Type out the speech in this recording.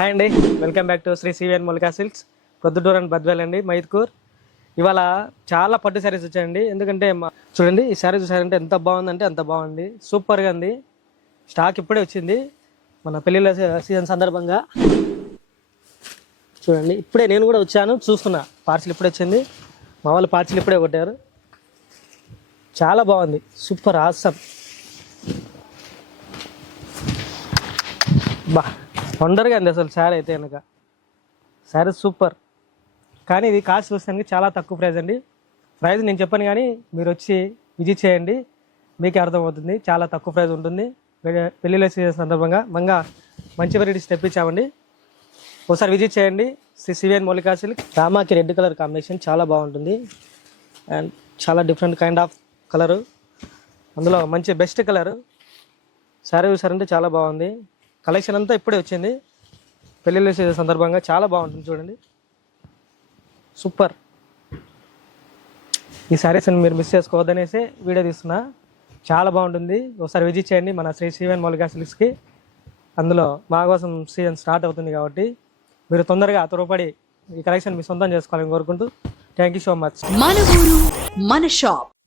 Hi అండి, welcome back to Shri CVN Mallika silks, Proddatur and Badvel అండి, మైదుకూర్. ఇవాళ చాలా పట్టు శారీస్ వచ్చాయండి. ఎందుకంటే చూడండి, ఈ శారీ చూసారంటే ఎంత బాగుందంటే అంత బాగుంది, సూపర్గా ఉంది. స్టాక్ ఇప్పుడే వచ్చింది మన పెళ్ళిళ్ళ సీజన్ సందర్భంగా. చూడండి, ఇప్పుడే నేను కూడా వచ్చాను, చూస్తున్నా. పార్సిల్ ఇప్పుడే వచ్చింది, మా వాళ్ళు పార్సిల్ ఇప్పుడే కొట్టారు. చాలా బాగుంది, సూపర్ ఆసమ్. బా వండర్గా ఉంది అసలు శారీ అయితే కనుక. శారీ సూపర్, కానీ ఇది కాస్ట్ చూస్తానికి చాలా తక్కువ ప్రైస్ అండి. ప్రైస్ నేను చెప్పాను, కానీ మీరు వచ్చి విజిట్ చేయండి, మీకే అర్థమవుతుంది. చాలా తక్కువ ప్రైస్ ఉంటుంది. పెళ్ళిళ్ళ సీజన్ సందర్భంగా మంచి వెరైటీస్ తెప్పించామండి. ఒకసారి విజిట్ చేయండి. CVN Mallika silk. రామాకి రెడ్ కలర్ కాంబినేషన్ చాలా బాగుంటుంది, అండ్ చాలా డిఫరెంట్ కైండ్ ఆఫ్ కలరు, అందులో మంచి బెస్ట్ కలరు. శారీ చూసారంటే చాలా బాగుంది. కలెక్షన్ అంతా ఇప్పుడే వచ్చింది పెళ్ళిళ్ళ సీజన్ సందర్భంగా. చాలా బాగుంటుంది చూడండి, సూపర్. ఈ శారీస్ మీరు మిస్ చేసుకోవద్దనేసి వీడియో తీస్తున్నా. చాలా బాగుంటుంది, ఒకసారి విజిట్ చేయండి మన శ్రీ సివిఎన్ మల్లికా సిల్క్స్కి. అందులో మా కోసం సీజన్ స్టార్ట్ అవుతుంది కాబట్టి మీరు తొందరగా త్వరపడి ఈ కలెక్షన్ మీ సొంతం చేసుకోవాలని కోరుకుంటూ, థ్యాంక్ యూ సో మచ్. మన ఊరు మన షాప్.